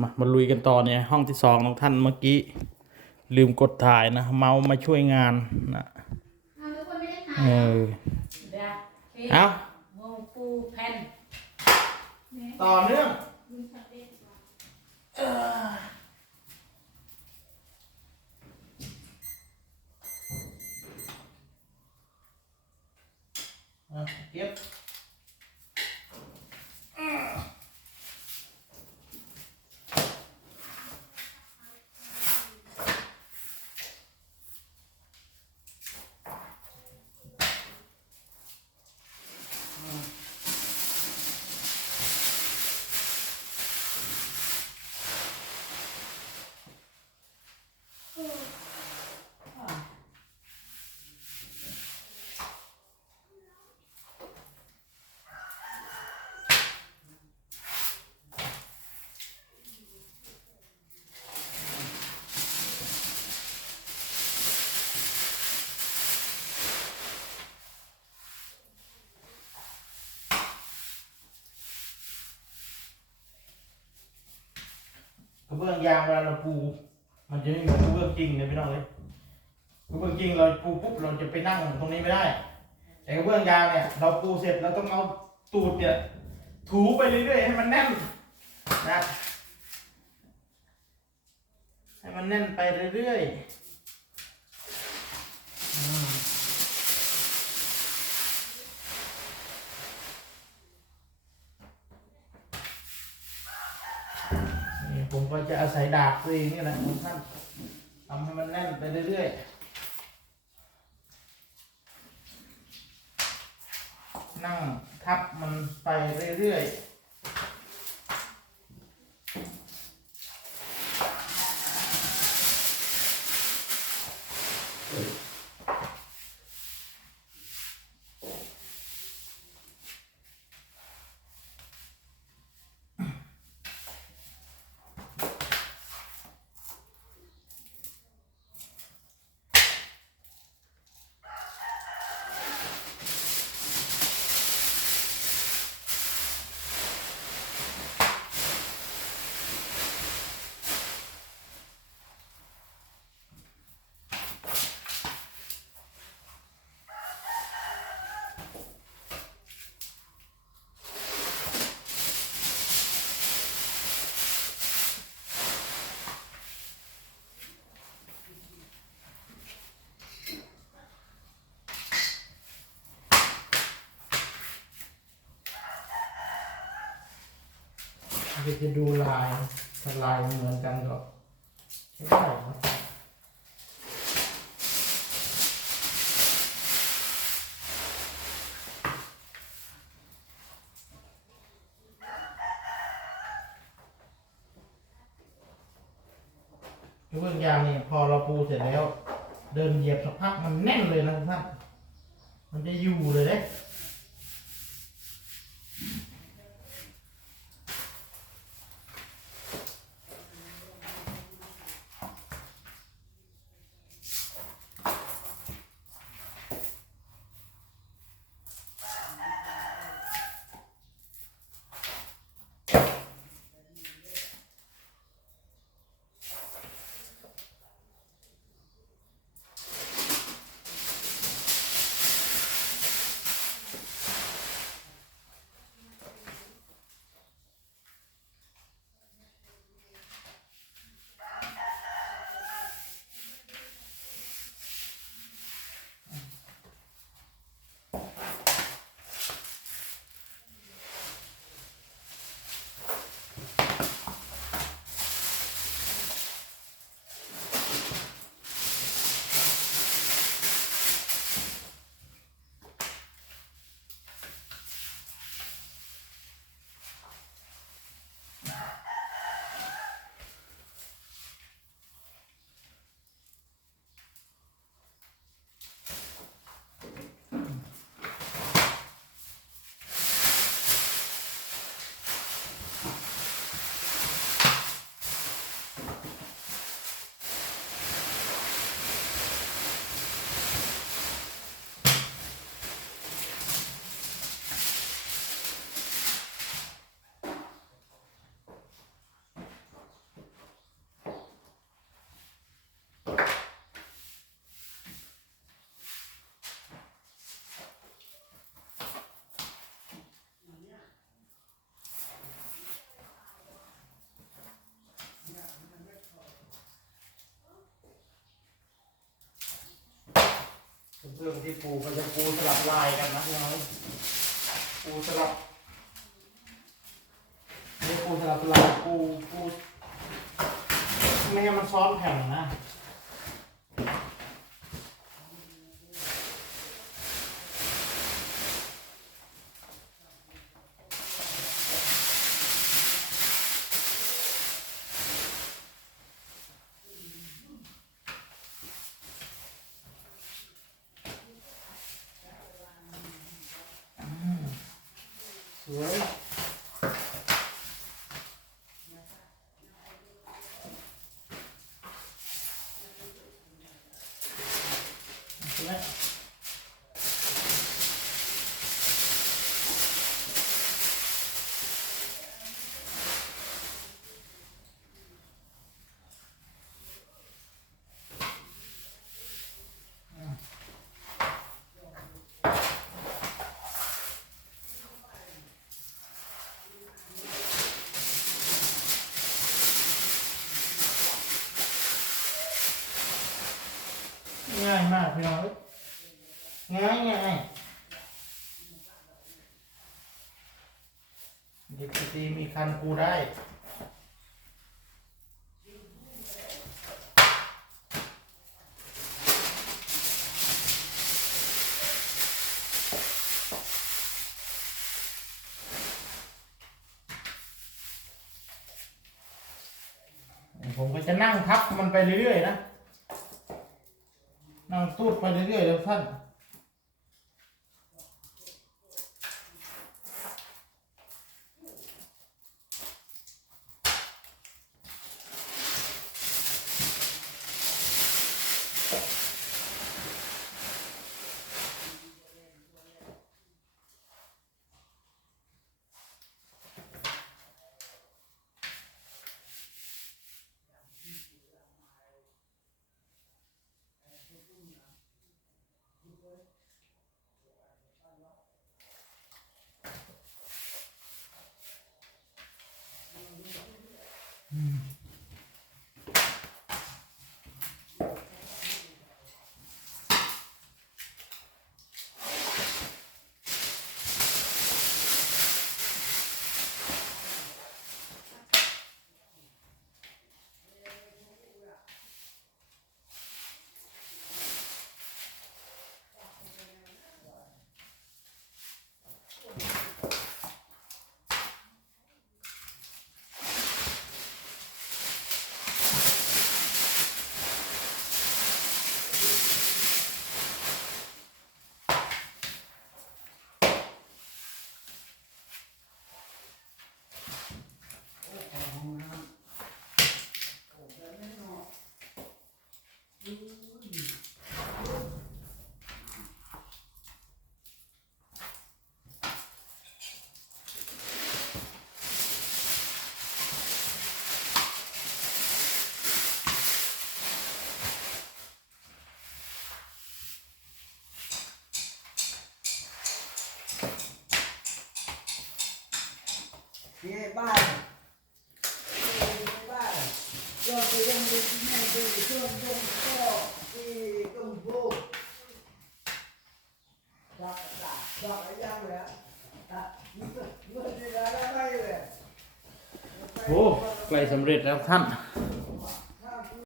มามาลุยกันต่อเนี่ยห้องที่สองของท่านเมื่อกี้ ลืมกดถ่ายนะ เมามาช่วยงานนะเอาทุกคนไม่ได้ถ่ายเออเดี๋ยวเอาวงปูแผ่นต่อเนื่อง ระเบื้องยางเวลาเราปู มันจะไม่เหมือนกระเบื้องจริงเลยพี่น้องเลยกระเบื้องจริงเราปูปุ๊บเราจะไปนั่งตรงนี้ไม่ได้ แต่กระเบื้องยางเนี่ย เราปูเสร็จเราต้องเอาตูดเนี่ยถูไปเรื่อยๆให้มันแน่นนะให้มันแน่นไปเรื่อยๆ ผมก็จะอาศัยดาบตัวเองนี่แหละทุกท่านทำให้มันแน่นไปเรื่อยๆ นั่งทับมันไปเรื่อยๆ ก็จะดูลายถ้าลายเหมือนกันก็ใช่ได้ครับเบื้องยางนี่พอเราปูเสร็จแล้ว เดินเหยียบสักพักมันแน่นเลยนะทุกท่านมันจะอยู่เลยเด้ รื่องที่ปูก็จะปูสลับลายกันนะพี่น้องปูสลับนี่ปูสลับลายปูปูไม่ให้มันซ้อนแผ่นนะ สวย ใช่ไหมง่ายมากพี่น้องเอ้ยง่ายง่าย เด็กสตรีมีคันปูได้ผมก็จะนั่งทับมันไปเรื่อยๆนะ นั่งตูดไปเรื่อยๆแล้วท่าน โอ้ใกล้สำเร็จแล้วท่าน